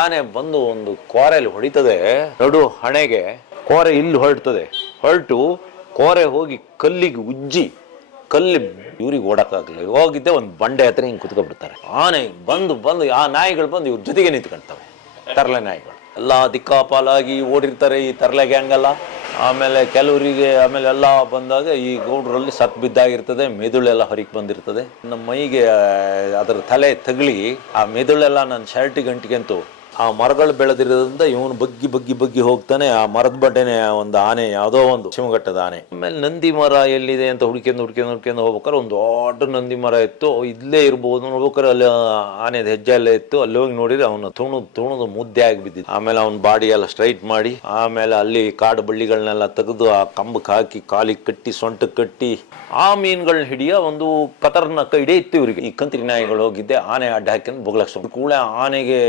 ಆನೆ ಬಂದು ಒಂದು ಕೋರೆಯಲ್ಲಿ ಹೊಡಿತದೆ, ನಡು ಹಣೆಗೆ ಕೋರೆ ಇಲ್ಲಿ ಹೊರಡ್ತದೆ, ಹೊರಟು ಕೋರೆ ಹೋಗಿ ಕಲ್ಲಿಗೆ ಉಜ್ಜಿ ಕಲ್ಲಿ ಇವ್ರಿಗೆ ಓಡಕ್ಕಾಗಲಿಲ್ಲ. ಹೋಗಿದ್ದೆ ಒಂದು ಬಂಡೆ ಹತ್ರ ಹಿಂಗೆ ಕುತ್ಕೊಬಿಡ್ತಾರೆ. ಆನೆ ಬಂದು ಆ ನಾಯಿಗಳು ಬಂದು ಇವ್ರ ಜೊತೆಗೆ ನಿಂತ್ಕೊಳ್ತವೆ. ತರಲೆ ನಾಯಿಗಳು ಎಲ್ಲ ದಿಕ್ಕಾಪಾಲಾಗಿ ಓಡಿರ್ತಾರೆ ಈ ತರಲೆ ಗ್ಯಾಂಗಲ್ಲ. ಆಮೇಲೆ ಕೆಲವರಿಗೆ ಆಮೇಲೆ ಎಲ್ಲ ಬಂದಾಗ ಈ ಗೌಡ್ರಲ್ಲಿ ಸತ್ ಬಿದ್ದಾಗಿರ್ತದೆ, ಮೆದುಳೆಲ್ಲ ಹೊರಗೆ ಬಂದಿರ್ತದೆ. ನಮ್ಮ ಮೈಗೆ ಅದರ ತಲೆ ತಗಲಿ ಆ ಮೆದುಳೆಲ್ಲ ನನ್ನ ಶರ್ಟಿಗೆ ಅಂಟಿಗೆಂತು ಆ ಮರಗಳು ಬೆಳೆದಿರೋದ್ರಿಂದ ಇವನು ಬಗ್ಗಿ ಹೋಗ್ತಾನೆ. ಆ ಮರದ ಬಡ್ಡೆನೆ ಒಂದು ಆನೆ, ಯಾವುದೋ ಒಂದು ಶಿವಘಟ್ಟದ ಆನೆ. ಆಮೇಲೆ ನಂದಿ ಮರ ಎಲ್ಲಿದೆ ಅಂತ ಹುಡ್ಕೊಂಡು ಹೋಗ್ಬೇಕಾರೆ ಒಂದು ದೊಡ್ಡ ನಂದಿ ಮರ ಇತ್ತು. ಇಲ್ಲೇ ಇರ್ಬೋದು ನೋಡ್ಬೇಕಾರೆ ಅಲ್ಲಿ ಆನೆದ ಹೆಜ್ಜೆ ಎಲ್ಲ ಇತ್ತು. ಅಲ್ಲಿ ಹೋಗಿ ನೋಡಿದ್ರೆ ಅವನು ತುಣುದು ಮುದ್ದೆ ಆಗಿ ಬಿದ್ದಿದ್ದು. ಆಮೇಲೆ ಅವನ ಬಾಡಿ ಎಲ್ಲ ಸ್ಟ್ರೈಟ್ ಮಾಡಿ ಆಮೇಲೆ ಅಲ್ಲಿ ಕಾಡು ಬಳ್ಳಿಗಳನ್ನೆಲ್ಲ ತೆಗೆದು ಆ ಕಂಬಕ್ಕೆ ಹಾಕಿ ಕಾಲಿಗೆ ಕಟ್ಟಿ ಸೊಂಟಕ್ಕೆ ಕಟ್ಟಿ ಆ ಮೀನುಗಳನ್ನ ಹಿಡಿಯ ಒಂದು ಕತರ್ನ ಕೈಡೆ ಇತ್ತು ಇವ್ರಿಗೆ. ಈ ಕಂತ್ರಿ ನಾಯಿಗಳು ಹೋಗಿದ್ದೆ ಆನೆ ಅಡ್ಡ ಹಾಕಿ ಬೊಗ್ಲಕ್ಸ್ ಕೂಳೆ ಆನೆಗೆ